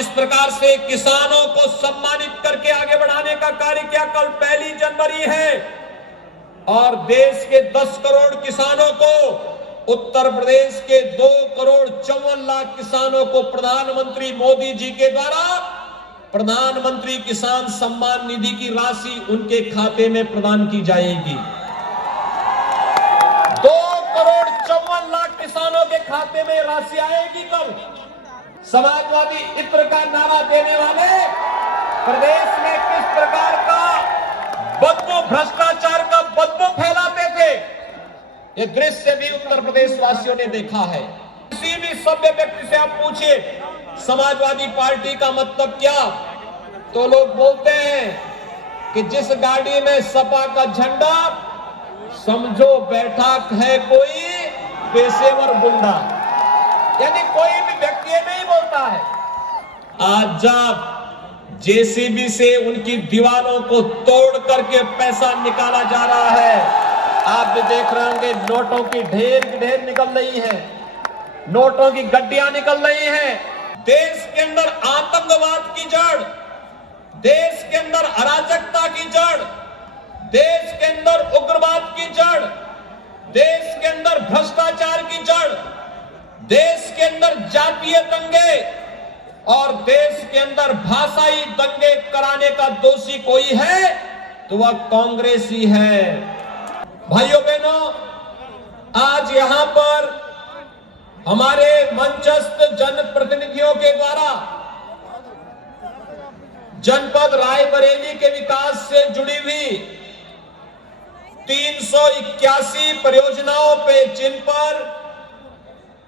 जिस प्रकार से किसानों को सम्मानित करके आगे बढ़ाने का कार्य किया, कल 1 जनवरी है और देश के 10 करोड़ किसानों को, उत्तर प्रदेश के 2,54,00,000 किसानों को प्रधानमंत्री मोदी जी के द्वारा प्रधानमंत्री किसान सम्मान निधि की राशि उनके खाते में प्रदान की जाएगी। 2,54,00,000 किसानों के खाते में राशि आएगी। कब समाजवादी इत्र का नारा देने वाले प्रदेश में किस प्रकार का बदबू, भ्रष्टाचार का बदबू फैलाते थे, ये दृश्य भी उत्तर प्रदेश वासियों ने देखा है। किसी भी सभ्य व्यक्ति से आप पूछिए समाजवादी पार्टी का मतलब क्या, तो लोग बोलते हैं कि जिस गाड़ी में सपा का झंडा, समझो बैठा है कोई पेशेवर गुंडा, यानी कोई भी व्यक्ति नहीं बोलता है। आज जब जेसीबी से उनकी दीवारों को तोड़ करके पैसा निकाला जा रहा है, आप भी देख रहे होंगे नोटों की ढेर निकल रही है, नोटों की गड्डियां निकल रही हैं। देश के अंदर आतंकवाद की जड़, देश के अंदर अराजकता की जड़, देश के अंदर उग्रवाद की जड़, देश के अंदर भ्रष्टाचार की जड़, देश के अंदर जातीय दंगे और देश के अंदर भाषाई दंगे कराने का दोषी कोई है तो वह कांग्रेस ही है। भाइयों बहनों, आज यहां पर हमारे मंचस्थ जनप्रतिनिधियों के द्वारा जनपद रायबरेली के विकास से जुड़ी हुई 381 परियोजनाओं पे, जिन पर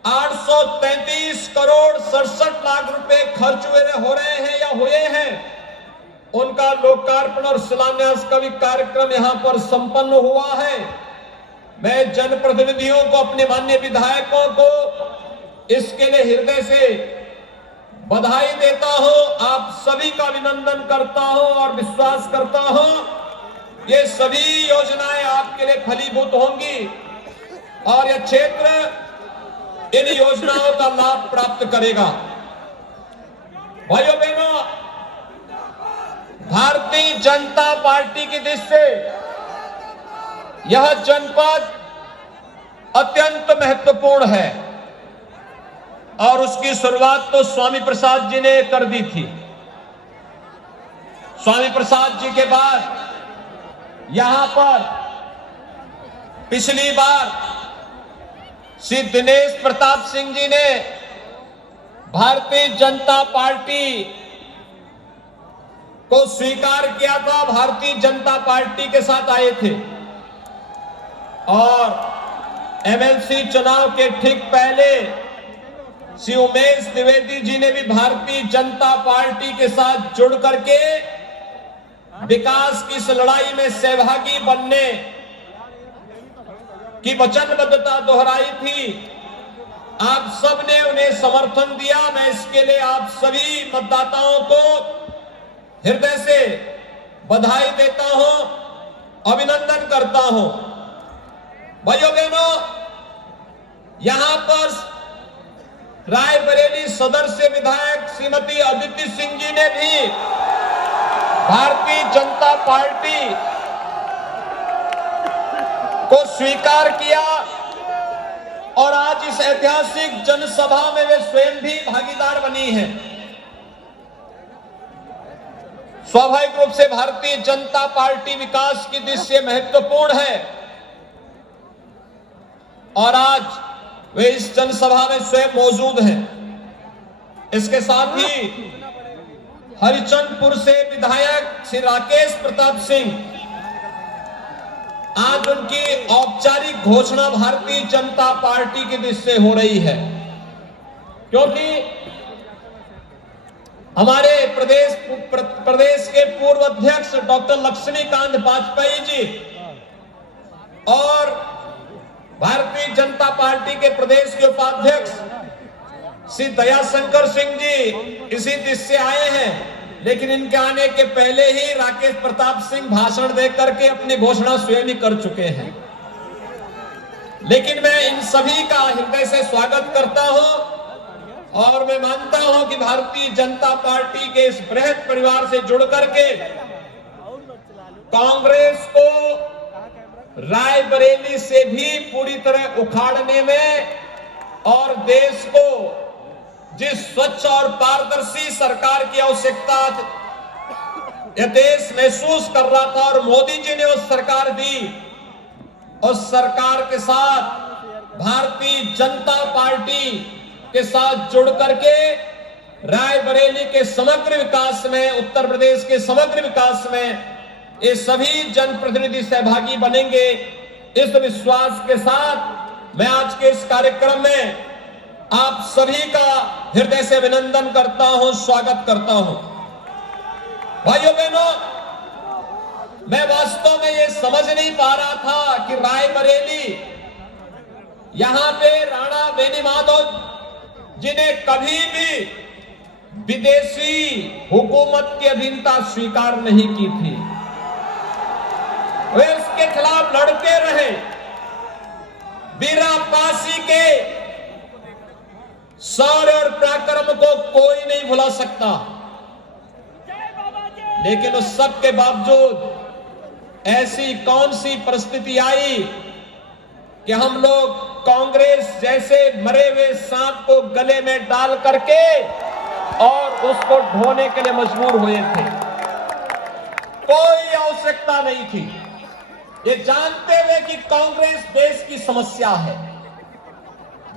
833 करोड़ 67 लाख रुपए खर्च हो रहे हैं या हुए हैं, उनका लोकार्पण और शिलान्यास का भी कार्यक्रम यहां पर संपन्न हुआ है। मैं जनप्रतिनिधियों को, अपने माननीय विधायकों को इसके लिए हृदय से बधाई देता हूं, आप सभी का अभिनंदन करता हूं और विश्वास करता हूं ये सभी योजनाएं आपके लिए फलीभूत होंगी और यह क्षेत्र इन योजनाओं का लाभ प्राप्त करेगा। भाइयों बहनों, भारतीय जनता पार्टी की दृष्टि से यह जनपद अत्यंत महत्वपूर्ण है और उसकी शुरुआत तो स्वामी प्रसाद जी ने कर दी थी। स्वामी प्रसाद जी के बाद यहां पर पिछली बार श्री दिनेश प्रताप सिंह जी ने भारतीय जनता पार्टी को स्वीकार किया था, भारतीय जनता पार्टी के साथ आए थे और एमएलसी चुनाव के ठीक पहले श्री उमेश द्विवेदी जी ने भी भारतीय जनता पार्टी के साथ जुड़ करके विकास की इस लड़ाई में सहभागी बनने की वचनबद्धता दोहराई थी। आप सब ने उन्हें समर्थन दिया। मैं इसके लिए आप सभी मतदाताओं को हृदय से बधाई देता हूं, अभिनंदन करता हूं। भाइयों बहनों, यहां पर रायबरेली सदर से विधायक श्रीमती अदिति सिंह जी ने भी भारतीय जनता पार्टी को स्वीकार किया और आज इस ऐतिहासिक जनसभा में वे स्वयं भी भागीदार बनी हैं। स्वाभाविक रूप से भारतीय जनता पार्टी विकास की दृष्टि से महत्वपूर्ण है और आज वे इस जनसभा में स्वयं मौजूद हैं। इसके साथ ही हरिचंदपुर से विधायक श्री राकेश प्रताप सिंह, आज उनकी औपचारिक घोषणा भारतीय जनता पार्टी की दृष्टि से हो रही है, क्योंकि हमारे प्रदेश के पूर्व अध्यक्ष डॉक्टर लक्ष्मीकांत वाजपेयी जी और भारतीय जनता पार्टी के प्रदेश के उपाध्यक्ष श्री दयाशंकर सिंह जी इसी दृष्टि से आए हैं, लेकिन इनके आने के पहले ही राकेश प्रताप सिंह भाषण दे करके अपनी घोषणा स्वयं ही कर चुके हैं। लेकिन मैं इन सभी का हृदय से स्वागत करता हूं और मैं मानता हूं कि भारतीय जनता पार्टी के इस बृहद परिवार से जुड़ करके कांग्रेस को रायबरेली से भी पूरी तरह उखाड़ने में और देश को जिस स्वच्छ और पारदर्शी सरकार की आवश्यकता यह देश महसूस कर रहा था और मोदी जी ने उस सरकार दी, उस सरकार के साथ भारतीय जनता पार्टी के साथ जुड़ करके रायबरेली के समग्र विकास में, उत्तर प्रदेश के समग्र विकास में ये सभी जनप्रतिनिधि सहभागी बनेंगे। इस विश्वास के साथ मैं आज के इस कार्यक्रम में आप सभी का हृदय से अभिनंदन करता हूं, स्वागत करता हूं। भाइयों बहनों, मैं वास्तव में ये समझ नहीं पा रहा था कि रायबरेली, यहां पे राणा वेणुमाधव जी ने कभी भी विदेशी हुकूमत की अधीनता स्वीकार नहीं की थी। वे उसके खिलाफ लड़ते रहे। वीरापासी के शौर्य और पराक्रम को कोई नहीं भुला सकता, लेकिन उस सब के बावजूद ऐसी कौन सी परिस्थिति आई कि हम लोग कांग्रेस जैसे मरे हुए सांप को गले में डाल करके और उसको ढोने के लिए मजबूर हुए थे। कोई आवश्यकता नहीं थी, ये जानते हुए कि कांग्रेस देश की समस्या है,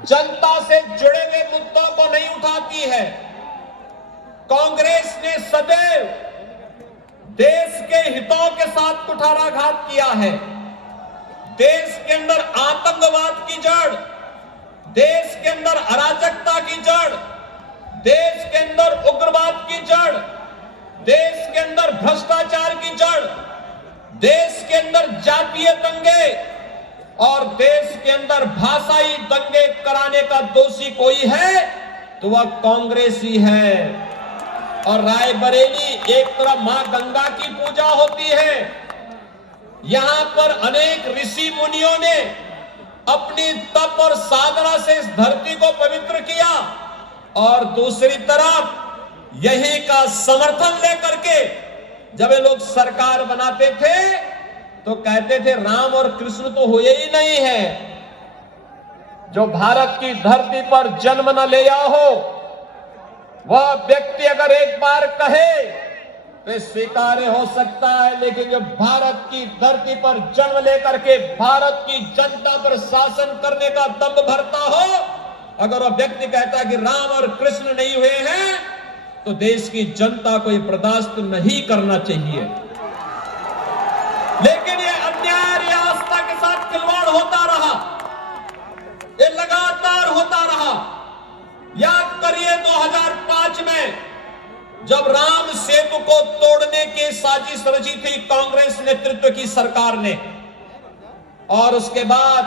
जनता से जुड़े हुए मुद्दों को नहीं उठाती है। कांग्रेस ने सदैव देश के हितों के साथ कुठाराघात किया है। देश के अंदर आतंकवाद की जड़, देश के अंदर अराजकता की जड़, देश के अंदर उग्रवाद की जड़, देश के अंदर भ्रष्टाचार की जड़, देश के अंदर जातीय दंगे और देश के अंदर भाषाई दंगे कराने का दोषी कोई है तो वह कांग्रेस ही है। और रायबरेली एक तरफ मां गंगा की पूजा होती है, यहां पर अनेक ऋषि मुनियों ने अपनी तप और साधना से इस धरती को पवित्र किया, और दूसरी तरफ यही का समर्थन लेकर के जब ये लोग सरकार बनाते थे तो कहते थे राम और कृष्ण तो हुए ही नहीं है। जो भारत की धरती पर जन्म न लिया हो वह व्यक्ति अगर एक बार कहे तो स्वीकार्य हो सकता है, लेकिन जो भारत की धरती पर जन्म लेकर के भारत की जनता पर शासन करने का दम भरता हो, अगर वह व्यक्ति कहता है कि राम और कृष्ण नहीं हुए हैं तो देश की जनता को यह बर्दाश्त नहीं करना चाहिए। लेकिन ये अन्याय, ये आस्था के साथ खिलवाड़ होता रहा, ये लगातार होता रहा। याद करिए 2005 में जब राम सेतु को तोड़ने की साजिश रची थी कांग्रेस नेतृत्व की सरकार ने, और उसके बाद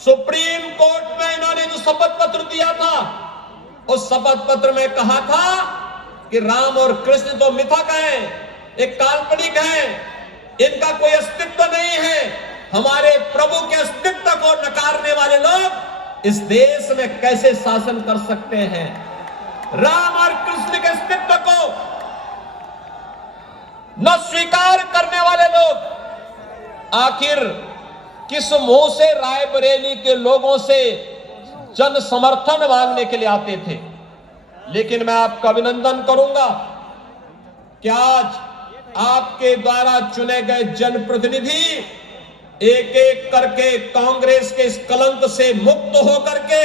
सुप्रीम कोर्ट में इन्होंने जो शपथ पत्र दिया था, उस शपथ पत्र में कहा था कि राम और कृष्ण तो मिथक हैं, एक काल्पनिक हैं, इनका कोई अस्तित्व नहीं है। हमारे प्रभु के अस्तित्व को नकारने वाले लोग इस देश में कैसे शासन कर सकते हैं? राम और कृष्ण के अस्तित्व को न स्वीकार करने वाले लोग आखिर किस मुंह से रायबरेली के लोगों से जन समर्थन मांगने के लिए आते थे? लेकिन मैं आपका अभिनंदन करूंगा कि आज आपके द्वारा चुने गए जनप्रतिनिधि एक एक करके कांग्रेस के इस कलंक से मुक्त होकर के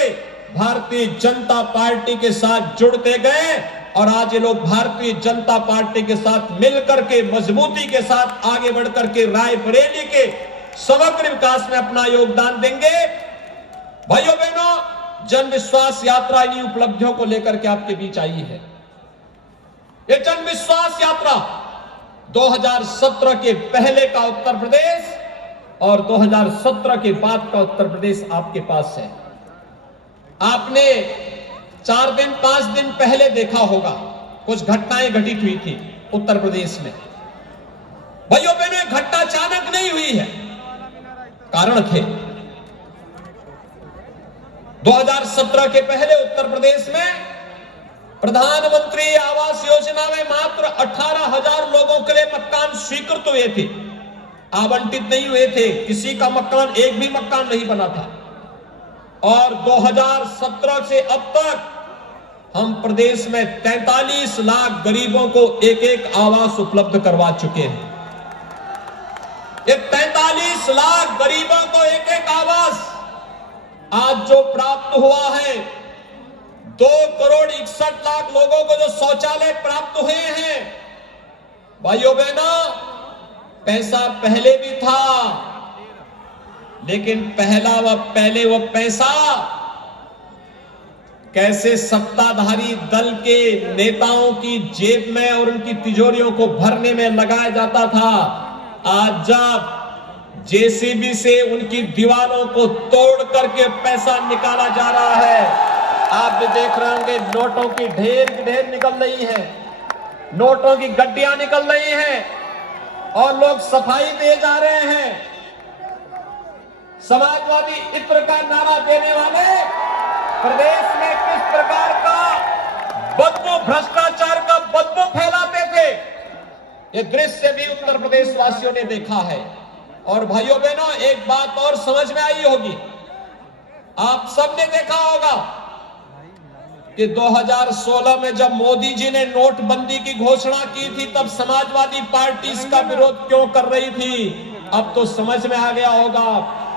भारतीय जनता पार्टी के साथ जुड़ते गए, और आज ये लोग भारतीय जनता पार्टी के साथ मिलकर के मजबूती के साथ आगे बढ़कर के रायबरेली के समग्र विकास में अपना योगदान देंगे। भाइयों बहनों, जन विश्वास यात्रा इन्हीं उपलब्धियों को लेकर के आपके बीच आई है। ये जन विश्वास यात्रा 2017 के पहले का उत्तर प्रदेश और 2017 के बाद का उत्तर प्रदेश आपके पास है। आपने 4 दिन 5 दिन पहले देखा होगा कुछ घटनाएं घटित हुई थी उत्तर प्रदेश में। भाइयों बहनों, घटना अचानक नहीं हुई है, कारण थे। 2017 के पहले उत्तर प्रदेश में प्रधानमंत्री आवास योजना में मात्र 18,000 लोगों के लिए मकान स्वीकृत हुए थे, आवंटित नहीं हुए थे। किसी का मकान, एक भी मकान नहीं बना था। और 2017 से अब तक हम प्रदेश में 43 लाख गरीबों को एक एक आवास उपलब्ध करवा चुके हैं। ये 43 लाख गरीबों को एक एक आवास आज जो प्राप्त हुआ है, 2,61,00,000 लोगों को जो शौचालय प्राप्त हुए हैं, भाइयों बहनों, पैसा पहले भी था, लेकिन पहले वो पैसा कैसे सत्ताधारी दल के नेताओं की जेब में और उनकी तिजोरियों को भरने में लगाया जाता था, आज जब जेसीबी से उनकी दीवारों को तोड़ करके पैसा निकाला जा रहा है, आप भी देख रहे होंगे नोटों की ढेर निकल रही है, नोटों की गड्डियां निकल रही हैं और लोग सफाई दे जा रहे हैं। समाजवादी इत्र का नारा देने वाले प्रदेश में किस प्रकार का बदबू, भ्रष्टाचार का बदबू फैलाते थे, ये दृश्य भी उत्तर प्रदेश वासियों ने देखा है। और भाइयों बहनों, एक बात और समझ में आई होगी, आप सबने देखा होगा कि 2016 में जब मोदी जी ने नोटबंदी की घोषणा की थी, तब समाजवादी पार्टी इसका विरोध क्यों कर रही थी। अब तो समझ में आ गया होगा,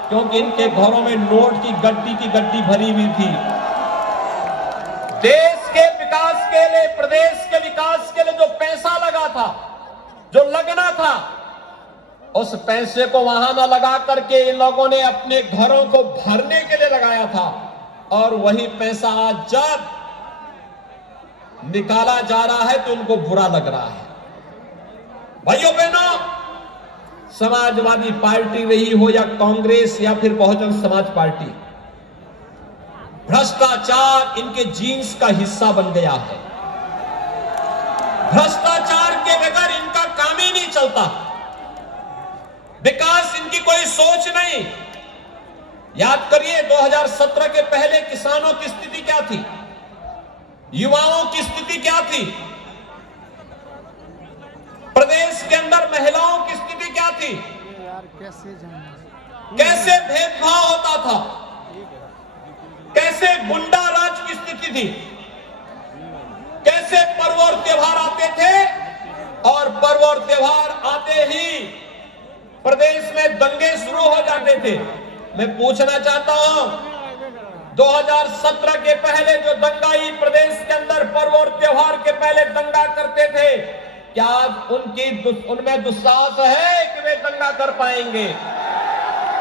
क्योंकि इनके घरों में नोट की गड्डी भरी हुई थी। देश के विकास के लिए, प्रदेश के विकास के लिए जो पैसा लगा था, जो लगना था, उस पैसे को वहां न लगा करके इन लोगों ने अपने घरों को भरने के लिए लगाया था। और वही पैसा आज जब निकाला जा रहा है तो उनको बुरा लग रहा है। भाइयों बहनों, समाजवादी पार्टी रही हो या कांग्रेस या फिर बहुजन समाज पार्टी, भ्रष्टाचार इनके जीन्स का हिस्सा बन गया है। भ्रष्टाचार के बगैर इनका काम ही नहीं चलता, विकास इनकी कोई सोच नहीं। याद करिए 2017 के पहले किसानों की स्थिति क्या थी, युवाओं की स्थिति क्या थी, प्रदेश के अंदर महिलाओं की स्थिति क्या थी, कैसे भेदभाव होता था, कैसे गुंडा राज की स्थिति थी, कैसे पर्व और त्योहार आते थे और पर्व और त्योहार आते ही प्रदेश में दंगे शुरू हो जाते थे। मैं पूछना चाहता हूं, 2017 के पहले जो दंगाई प्रदेश के अंदर पर्व और त्योहार के पहले दंगा करते थे, क्या उनमें दुस्साहस है कि वे दंगा कर पाएंगे?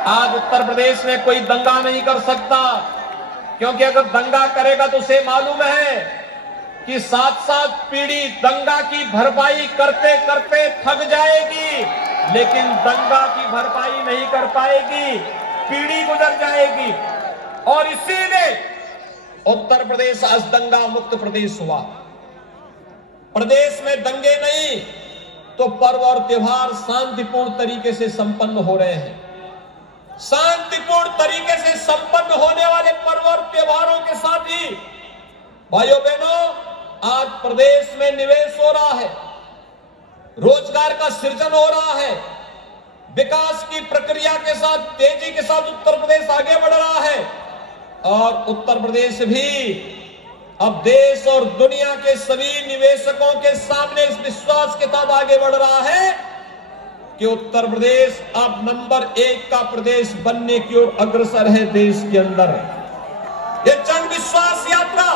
आज उत्तर प्रदेश में कोई दंगा नहीं कर सकता, क्योंकि अगर दंगा करेगा तो उसे मालूम है कि 7-7 पीढ़ी दंगा की भरपाई करते करते थक जाएगी, लेकिन दंगा की भरपाई नहीं कर पाएगी, पीढ़ी गुजर जाएगी। और इसीलिए उत्तर प्रदेश आज दंगा मुक्त प्रदेश हुआ। प्रदेश में दंगे नहीं तो पर्व और त्योहार शांतिपूर्ण तरीके से संपन्न हो रहे हैं। शांतिपूर्ण तरीके से संपन्न होने वाले पर्व और त्योहारों के साथ ही भाइयों बहनों, आज प्रदेश में निवेश हो रहा है, रोजगार का सृजन हो रहा है, विकास की प्रक्रिया के साथ तेजी के साथ उत्तर प्रदेश आगे बढ़ रहा है। और उत्तर प्रदेश भी अब देश और दुनिया के सभी निवेशकों के सामने इस विश्वास के साथ आगे बढ़ रहा है कि उत्तर प्रदेश अब नंबर 1 का प्रदेश बनने की ओर अग्रसर है देश के अंदर। ये जन विश्वास यात्रा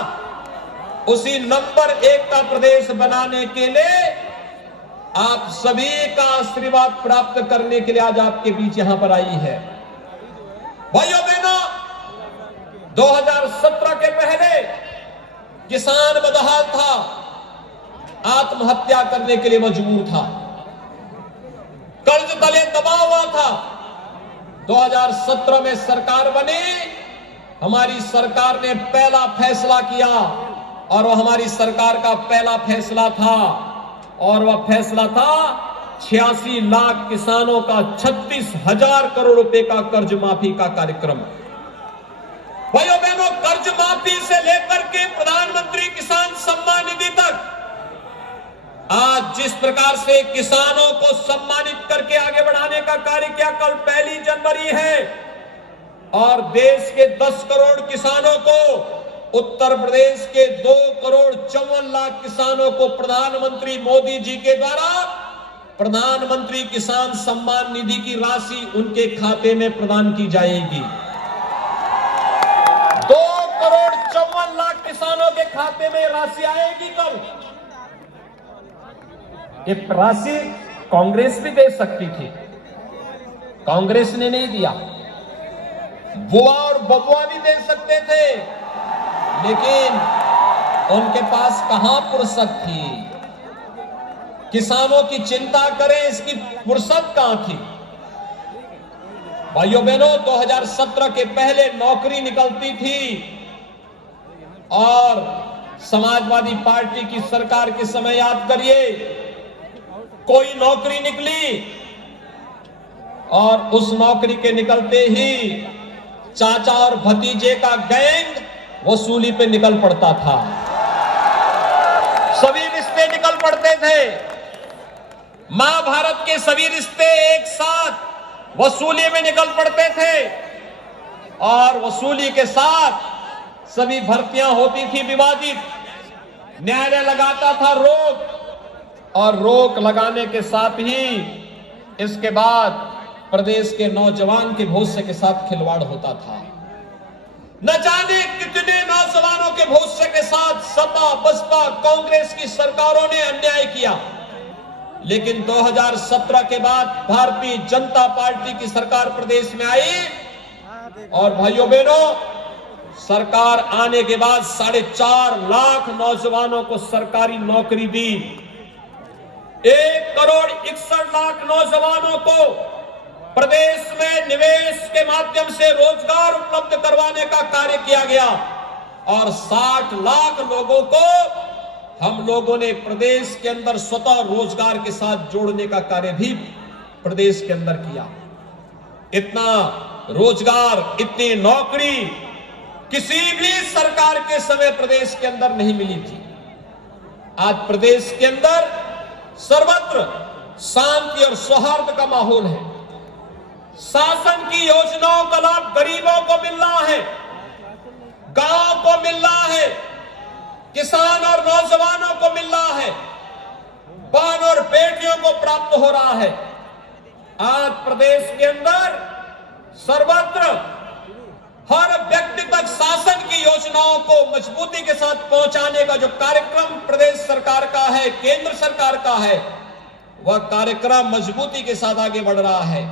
उसी नंबर 1 का प्रदेश बनाने के लिए आप सभी का आशीर्वाद प्राप्त करने के लिए आज आपके बीच यहां पर आई है। भाइयों बहनों, 2017 के पहले किसान बदहाल था, आत्महत्या करने के लिए मजबूर था, कर्ज तले दबा हुआ था। 2017 में सरकार बनी, हमारी सरकार ने पहला फैसला किया और वह हमारी सरकार का पहला फैसला था, और वह फैसला था 86 लाख किसानों का 36,000 करोड़ रुपए का कर्ज माफी का कार्यक्रम। भाइयों बहनों, कर्ज माफी से लेकर के प्रधानमंत्री किसान सम्मान निधि तक आज जिस प्रकार से किसानों को सम्मानित करके आगे बढ़ाने का कार्य किया, कल 1 जनवरी है और देश के 10 करोड़ किसानों को, उत्तर प्रदेश के 2 करोड़ 54 लाख किसानों को प्रधानमंत्री मोदी जी के द्वारा प्रधानमंत्री किसान सम्मान निधि की राशि उनके खाते में प्रदान की जाएगी। 2 करोड़ 54 लाख किसानों के खाते में राशि आएगी कल। ये राशि कांग्रेस भी दे सकती थी, कांग्रेस ने नहीं दिया। बुआ और बबुआ भी दे सकते थे, लेकिन उनके पास कहां फुर्सत थी। किसानों की चिंता करें इसकी फुर्सत कहां थी। भाइयों बहनों, 2017 के पहले नौकरी निकलती थी और समाजवादी पार्टी की सरकार के समय याद करिए, कोई नौकरी निकली और उस नौकरी के निकलते ही चाचा और भतीजे का गैंग वसूली पे निकल पड़ता था। सभी रिश्ते निकल पड़ते थे, महाभारत के सभी रिश्ते एक साथ वसूली में निकल पड़ते थे और वसूली के साथ सभी भर्तियां होती थी विवादित। न्यायालय लगाता था रोक और रोक लगाने के साथ ही इसके बाद प्रदेश के नौजवान के भविष्य के साथ खिलवाड़ होता था। न जाने कितने नौजवानों के भविष्य के साथ सपा, बसपा, कांग्रेस की सरकारों ने अन्याय किया, लेकिन 2017 के बाद भारतीय जनता पार्टी की सरकार प्रदेश में आई और भाइयों बहनों, सरकार आने के बाद 4.5 लाख नौजवानों को सरकारी नौकरी दी। 1 करोड़ 61 लाख नौजवानों को प्रदेश में निवेश के माध्यम से रोजगार उपलब्ध करवाने का कार्य किया गया और 60 लाख लोगों को हम लोगों ने प्रदेश के अंदर स्वतः रोजगार के साथ जोड़ने का कार्य भी प्रदेश के अंदर किया। इतना रोजगार, इतनी नौकरी किसी भी सरकार के समय प्रदेश के अंदर नहीं मिली थी। आज प्रदेश के अंदर सर्वत्र शांति और सौहार्द का माहौल है। शासन की योजनाओं का लाभ गरीबों को मिल रहा है, गांव को मिल रहा है, किसान और नौजवानों को मिल रहा है, बहन और बेटियों को प्राप्त हो रहा है। आज प्रदेश के अंदर सर्वत्र हर व्यक्ति तक शासन की योजनाओं को मजबूती के साथ पहुंचाने का जो कार्यक्रम प्रदेश सरकार का है, केंद्र सरकार का है, वह कार्यक्रम मजबूती के साथ आगे बढ़ रहा है।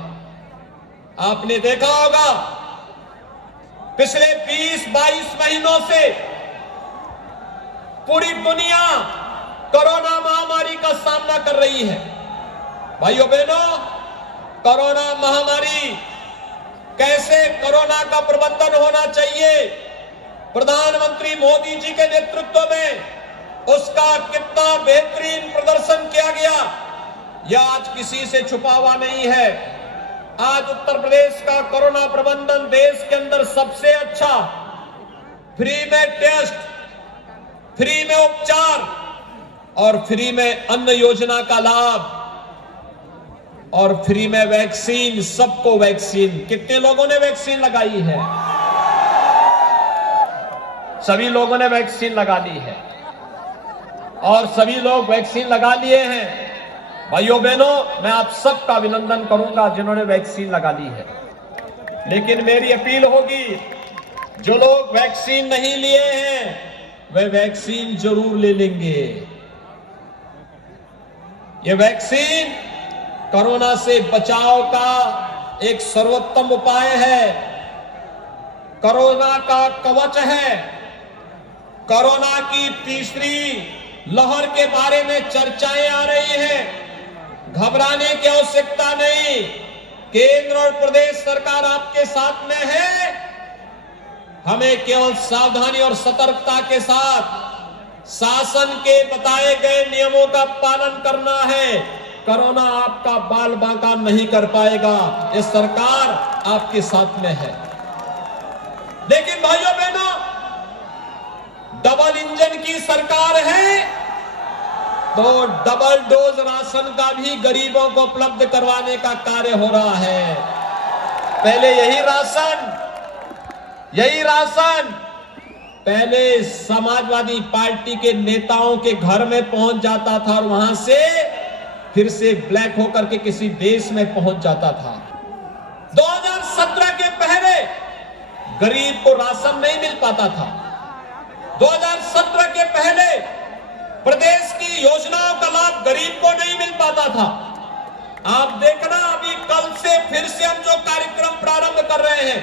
आपने देखा होगा पिछले 20-22 महीनों से पूरी दुनिया कोरोना महामारी का सामना कर रही है। भाइयों बहनों, कोरोना महामारी, कैसे कोरोना का प्रबंधन होना चाहिए, प्रधानमंत्री मोदी जी के नेतृत्व में उसका कितना बेहतरीन प्रदर्शन किया गया, यह आज किसी से छुपा हुआ नहीं है। आज उत्तर प्रदेश का कोरोना प्रबंधन देश के अंदर सबसे अच्छा, फ्री में टेस्ट, फ्री में उपचार और फ्री में अन्न योजना का लाभ और फ्री में वैक्सीन, सबको वैक्सीन। कितने लोगों ने वैक्सीन लगाई है? सभी लोगों ने वैक्सीन लगा ली है और सभी लोग वैक्सीन लगा लिए हैं। भाइयों बहनों, मैं आप सबका अभिनंदन करूंगा जिन्होंने वैक्सीन लगा ली है, लेकिन मेरी अपील होगी, जो लोग वैक्सीन नहीं लिए हैं वे वैक्सीन जरूर ले लेंगे। ये वैक्सीन कोरोना से बचाव का एक सर्वोत्तम उपाय है, कोरोना का कवच है। कोरोना की तीसरी लहर के बारे में चर्चाएं आ रही हैं, घबराने की आवश्यकता नहीं। केंद्र और प्रदेश सरकार आपके साथ में है। हमें केवल सावधानी और सतर्कता के साथ शासन के बताए गए नियमों का पालन करना है। कोरोना आपका बाल बांका नहीं कर पाएगा, ये सरकार आपके साथ में है। लेकिन भाइयों डबल इंजन की सरकार है तो डबल डोज राशन का भी गरीबों को उपलब्ध करवाने का कार्य हो रहा है। पहले यही राशन पहले समाजवादी पार्टी के नेताओं के घर में पहुंच जाता था और वहां से फिर से ब्लैक होकर के किसी देश में पहुंच जाता था। 2017 के पहले गरीब को राशन नहीं मिल पाता था। 2017 के पहले प्रदेश की योजनाओं का लाभ गरीब को नहीं मिल पाता था। आप देखना, अभी कल से फिर से हम जो कार्यक्रम प्रारंभ कर रहे हैं,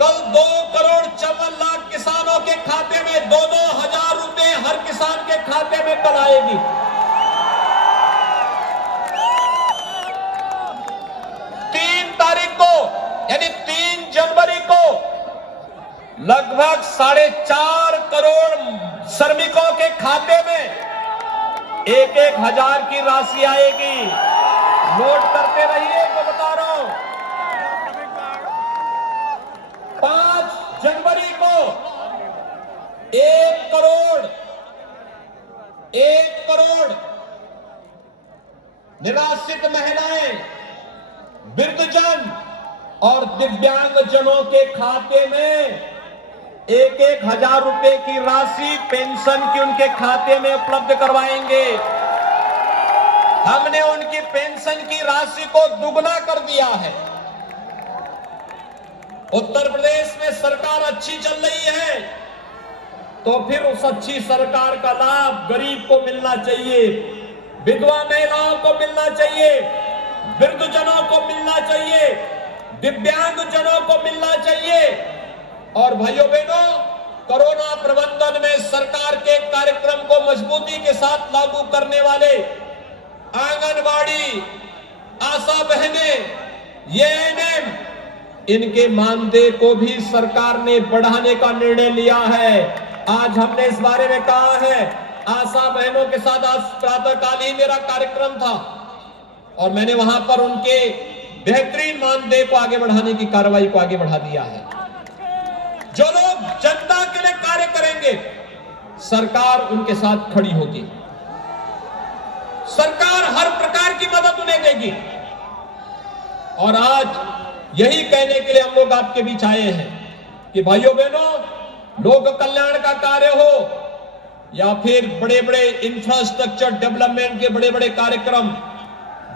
कल 2,54,00,000 किसानों के खाते में 2-2 हजार रुपए हर किसान के खाते में कल आएगी। यानी 3 जनवरी को लगभग 4.5 करोड़ श्रमिकों के खाते में 1-1 हजार की राशि आएगी। नोट करते रहिए, मैं बता रहा हूं। 5 जनवरी को 1 करोड़ निराश्रित महिलाएं, वृद्धजन और दिव्यांग जनों के खाते में 1-1 हजार रुपए की राशि पेंशन की उनके खाते में उपलब्ध करवाएंगे। हमने उनकी पेंशन की राशि को दुगना कर दिया है। उत्तर प्रदेश में सरकार अच्छी चल रही है तो फिर उस अच्छी सरकार का लाभ गरीब को मिलना चाहिए, विधवा महिलाओं को मिलना चाहिए, वृद्धजनों को मिलना चाहिए, दिव्यांग जनों को मिलना चाहिए। और भाइयों बहनों, कोरोना प्रबंधन में सरकार के कार्यक्रम को मजबूती के साथ लागू करने वाले आंगनबाड़ी, आशा बहनें, एएनएम, इनके मानदेय को भी सरकार ने बढ़ाने का निर्णय लिया है। आज हमने इस बारे में कहा है। आशा बहनों के साथ आज प्रातःकाल ही मेरा कार्यक्रम था और मैंने वहां पर उनके बेहतरीन मानदेय को आगे बढ़ाने की कार्रवाई को आगे बढ़ा दिया है। जो लोग जनता के लिए कार्य करेंगे, सरकार उनके साथ खड़ी होगी। सरकार हर प्रकार की मदद उन्हें देगी। और आज यही कहने के लिए हम लोग आपके बीच आए हैं कि भाइयों बहनों, लोक कल्याण का कार्य हो या फिर बड़े बड़े इंफ्रास्ट्रक्चर डेवलपमेंट के बड़े बड़े कार्यक्रम,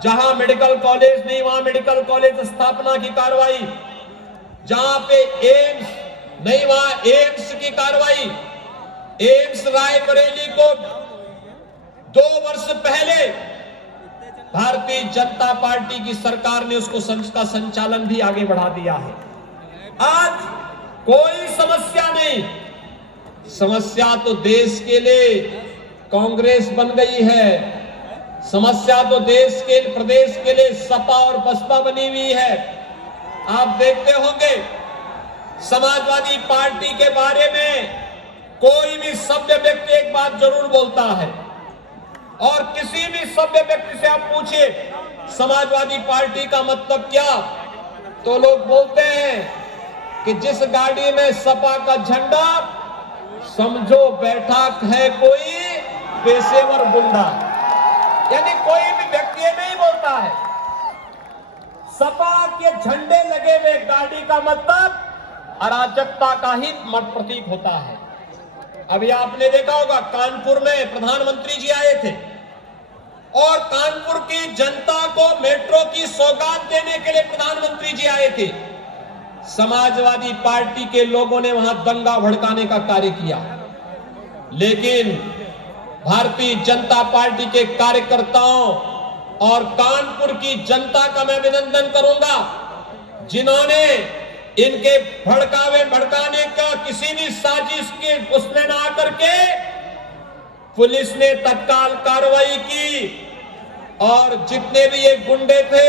जहां मेडिकल कॉलेज नहीं वहां मेडिकल कॉलेज स्थापना की कार्रवाई, जहां पे एम्स नहीं वहां एम्स की कार्रवाई। एम्स रायबरेली को 2 वर्ष पहले भारतीय जनता पार्टी की सरकार ने उसका संचालन भी आगे बढ़ा दिया है। आज कोई समस्या नहीं, समस्या तो देश के लिए कांग्रेस बन गई है, समस्या तो देश के प्रदेश के लिए सपा और बसपा बनी हुई है। आप देखते होंगे समाजवादी पार्टी के बारे में कोई भी सभ्य व्यक्ति एक बात जरूर बोलता है, और किसी भी सभ्य व्यक्ति से आप पूछिए समाजवादी पार्टी का मतलब क्या, तो लोग बोलते हैं कि जिस गाड़ी में सपा का झंडा, समझो बैठा है कोई पेशेवर गुंडा। यानी कोई भी व्यक्ति नहीं बोलता है। सपा के झंडे लगे हुए गाड़ी का मतलब अराजकता का ही प्रतीक होता है। अभी आपने देखा होगा कानपुर में प्रधानमंत्री जी आए थे और कानपुर की जनता को मेट्रो की सौगात देने के लिए प्रधानमंत्री जी आए थे। समाजवादी पार्टी के लोगों ने वहां दंगा भड़काने का कार्य किया, लेकिन भारतीय जनता पार्टी के कार्यकर्ताओं और कानपुर की जनता का मैं अभिनंदन करूंगा, जिन्होंने इनके भड़काने का किसी भी साजिश के उसमें ना करके पुलिस ने तत्काल कार्रवाई की और जितने भी ये गुंडे थे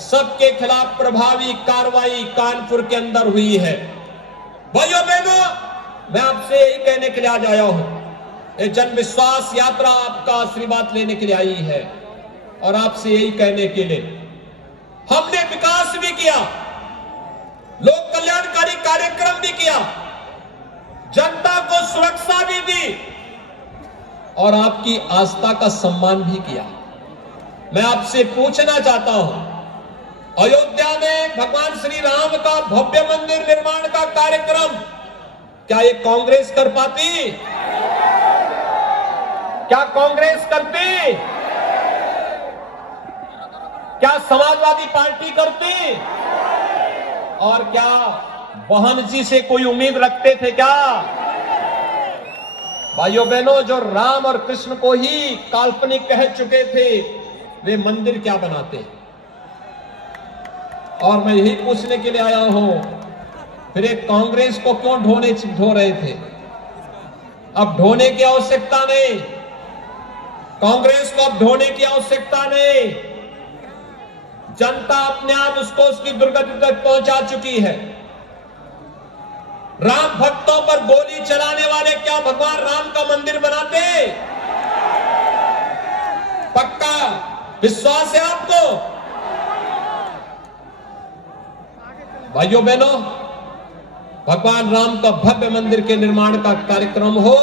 सबके खिलाफ प्रभावी कार्रवाई कानपुर के अंदर हुई है। भाइयों बहनों, मैं आपसे यही कहने के लिए आज आया हूं। ये जन विश्वास यात्रा आपका आशीर्वाद लेने के लिए आई है और आपसे यही कहने के लिए हमने विकास भी किया, लोक कल्याणकारी कार्यक्रम भी किया, जनता को सुरक्षा भी दी और आपकी आस्था का सम्मान भी किया। मैं आपसे पूछना चाहता हूं, अयोध्या में भगवान श्री राम का भव्य मंदिर निर्माण का कार्यक्रम क्या ये कांग्रेस कर पाती? क्या कांग्रेस करती? क्या समाजवादी पार्टी करती? और क्या बहन जी से कोई उम्मीद रखते थे क्या? भाइयों बहनों, जो राम और कृष्ण को ही काल्पनिक कह चुके थे, वे मंदिर क्या बनाते? और मैं यही पूछने के लिए आया हूं, फिर एक कांग्रेस को क्यों ढो रहे थे? अब ढोने की आवश्यकता नहीं, कांग्रेस को अब ढोने की आवश्यकता नहीं। जनता अपने आप उसको उसकी दुर्गति तक पहुंचा चुकी है। राम भक्तों पर गोली चलाने वाले क्या भगवान राम का मंदिर बनाते? पक्का विश्वास है आपको? भाइयों बहनों, भगवान राम का भव्य मंदिर के निर्माण का कार्यक्रम हो।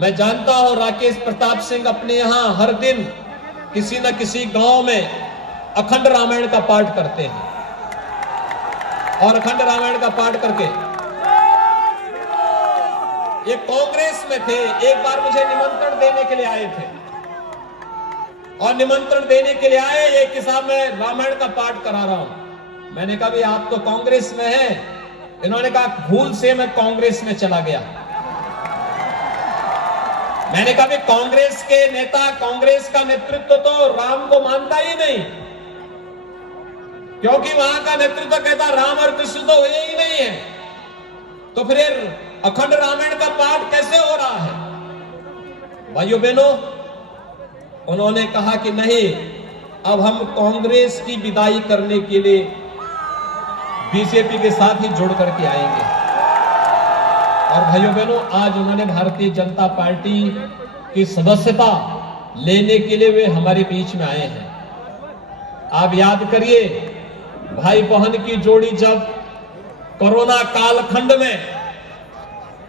मैं जानता हूं राकेश प्रताप सिंह अपने यहां हर दिन किसी न किसी गांव में अखंड रामायण का पाठ करते हैं और अखंड रामायण का पाठ करके ये कांग्रेस में थे। एक बार मुझे निमंत्रण देने के लिए आए थे और निमंत्रण देने के लिए आए, ये कि साहब मैं रामायण का पाठ करा रहा हूं। मैंने कहा भाई आप तो कांग्रेस में हैं। इन्होंने कहा भूल से मैं कांग्रेस में चला गया। मैंने कहा कांग्रेस के नेता, कांग्रेस का नेतृत्व तो राम को मानता ही नहीं, क्योंकि वहां का नेतृत्व कहता राम और कृष्ण तो हुए ही नहीं है, तो फिर अखंड रामायण का पाठ कैसे हो रहा है? भाइयों बहनों, उन्होंने कहा कि नहीं, अब हम कांग्रेस की विदाई करने के लिए बीजेपी के साथ ही जुड़ करके आएंगे। और भाइयों बहनों, आज उन्होंने भारतीय जनता पार्टी की सदस्यता लेने के लिए वे हमारे बीच में आए हैं। आप याद करिए, भाई बहन की जोड़ी जब कोरोना कालखंड में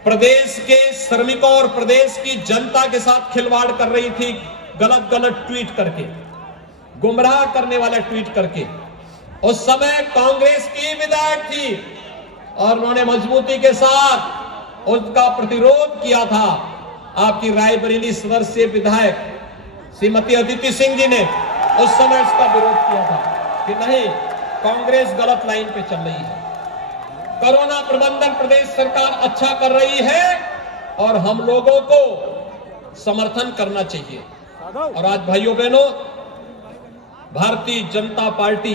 प्रदेश के श्रमिकों और प्रदेश की जनता के साथ खिलवाड़ कर रही थी, गलत गलत ट्वीट करके, गुमराह करने वाला ट्वीट करके, उस समय कांग्रेस की विधायक थी और उन्होंने मजबूती के साथ उसका प्रतिरोध किया था। आपकी रायबरेली सदस्य विधायक श्रीमती अदिति सिंह जी ने उस समय इसका विरोध किया था कि नहीं, कांग्रेस गलत लाइन पे चल रही है, कोरोना प्रबंधन प्रदेश सरकार अच्छा कर रही है और हम लोगों को समर्थन करना चाहिए। और आज भाइयों बहनों, भारतीय जनता पार्टी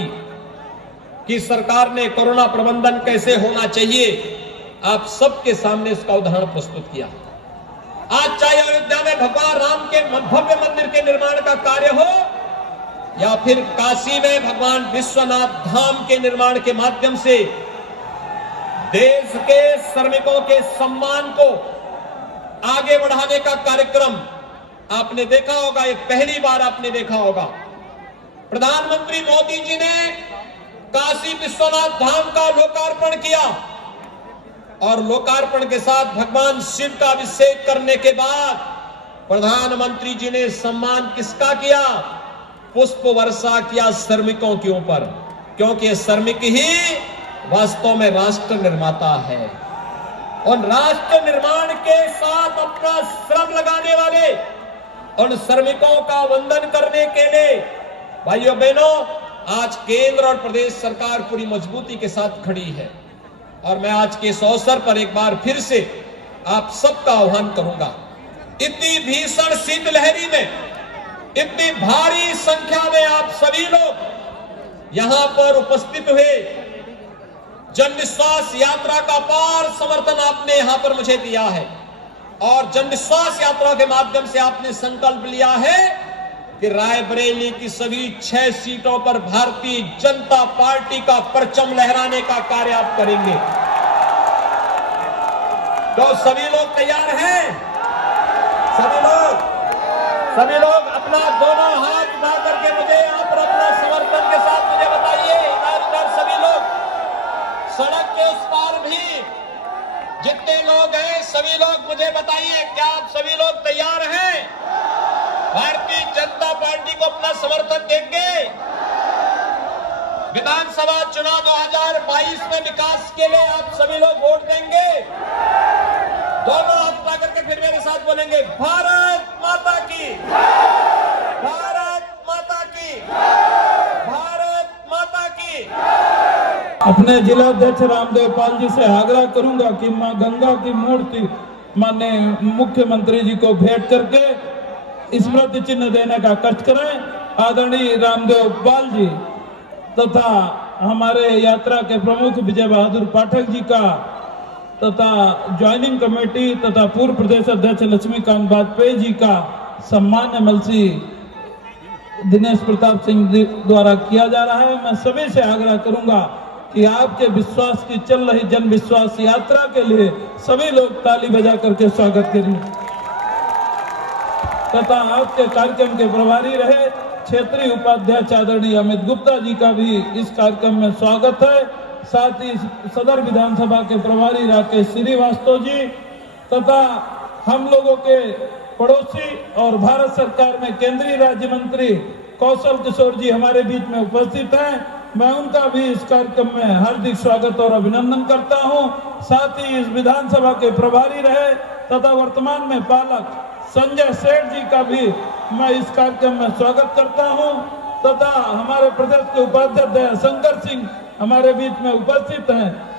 की सरकार ने कोरोना प्रबंधन कैसे होना चाहिए, आप सबके सामने इसका उदाहरण प्रस्तुत किया। आज चाहे अयोध्या में भगवान राम के भव्य मंदिर के निर्माण का कार्य हो या फिर काशी में भगवान विश्वनाथ धाम के निर्माण के माध्यम से देश के श्रमिकों के सम्मान को आगे बढ़ाने का कार्यक्रम आपने देखा होगा, ये पहली बार आपने देखा होगा। प्रधानमंत्री मोदी जी ने काशी विश्वनाथ धाम का लोकार्पण किया और लोकार्पण के साथ भगवान शिव का अभिषेक करने के बाद प्रधानमंत्री जी ने सम्मान किसका किया? पुष्प वर्षा किया श्रमिकों के ऊपर, क्योंकि श्रमिक ही वास्तव में राष्ट्र निर्माता है। और राष्ट्र निर्माण के साथ अपना श्रम लगाने वाले उन श्रमिकों का वंदन करने के लिए भाइयों बहनों, आज केंद्र और प्रदेश सरकार पूरी मजबूती के साथ खड़ी है। और मैं आज के इस अवसर पर एक बार फिर से आप सबका आह्वान करूंगा, इतनी भीषण शीतलहरी में इतनी भारी संख्या में आप सभी लोग यहां पर उपस्थित हुए, जनविश्वास यात्रा का अपार समर्थन आपने यहां पर मुझे दिया है और जनविश्वास यात्रा के माध्यम से आपने संकल्प लिया है कि रायबरेली की सभी 6 सीटों पर भारतीय जनता पार्टी का परचम लहराने का कार्य आप करेंगे। तो सभी लोग तैयार हैं? सभी लोग अपना दोनों हाथ उठा करके मुझे यहाँ पर अपना समर्थन के साथ मुझे बताइए। इधर उधर सभी लोग, सड़क के उस पार भी जितने लोग हैं सभी लोग मुझे बताइए, क्या आप सभी लोग तैयार हैं? भारतीय जनता पार्टी को अपना समर्थन देंगे? विधानसभा चुनाव 2022 में विकास के लिए आप सभी लोग वोट देंगे? दोनों हाथ उठा करके फिर मेरे साथ बोलेंगे, भारत माता की, भारत माता की, भारत माता की। अपने जिलाध्यक्ष रामदेव पाल जी से आग्रह करूंगा कि मां गंगा की मूर्ति माननीय मुख्यमंत्री जी को भेंट करके स्मृति चिन्ह देने का कष्ट करें। आदरणीय रामदेव पाल जी तथा हमारे यात्रा के प्रमुख विजय बहादुर पाठक जी का तथा ज्वाइनिंग कमेटी तथा पूर्व प्रदेश अध्यक्ष लक्ष्मीकांत वाजपेयी जी का सम्मान एमएलसी दिनेश प्रताप सिंह द्वारा किया जा रहा है। मैं सभी से आग्रह करूंगा कि आपके विश्वास की चल रही जन विश्वास यात्रा के लिए सभी लोग ताली बजा करके स्वागत करें तथा आपके कार्यक्रम के प्रभारी रहे क्षेत्रीय उपाध्यक्ष आदरणीय अमित गुप्ता जी का भी इस कार्यक्रम में स्वागत है। साथ ही सदर विधानसभा के प्रभारी राकेश श्रीवास्तव जी तथा हम लोगों के पड़ोसी और भारत सरकार में केंद्रीय राज्य मंत्री कौशल किशोर जी हमारे बीच में उपस्थित हैं। मैं उनका भी इस कार्यक्रम में हार्दिक स्वागत और अभिनंदन करता हूं। साथ ही इस विधानसभा के प्रभारी रहे तथा वर्तमान में पालक संजय सेठ जी का भी मैं इस कार्यक्रम में स्वागत करता हूं तथा हमारे प्रदेश के उपाध्यक्ष शंकर सिंह हमारे बीच में उपस्थित हैं।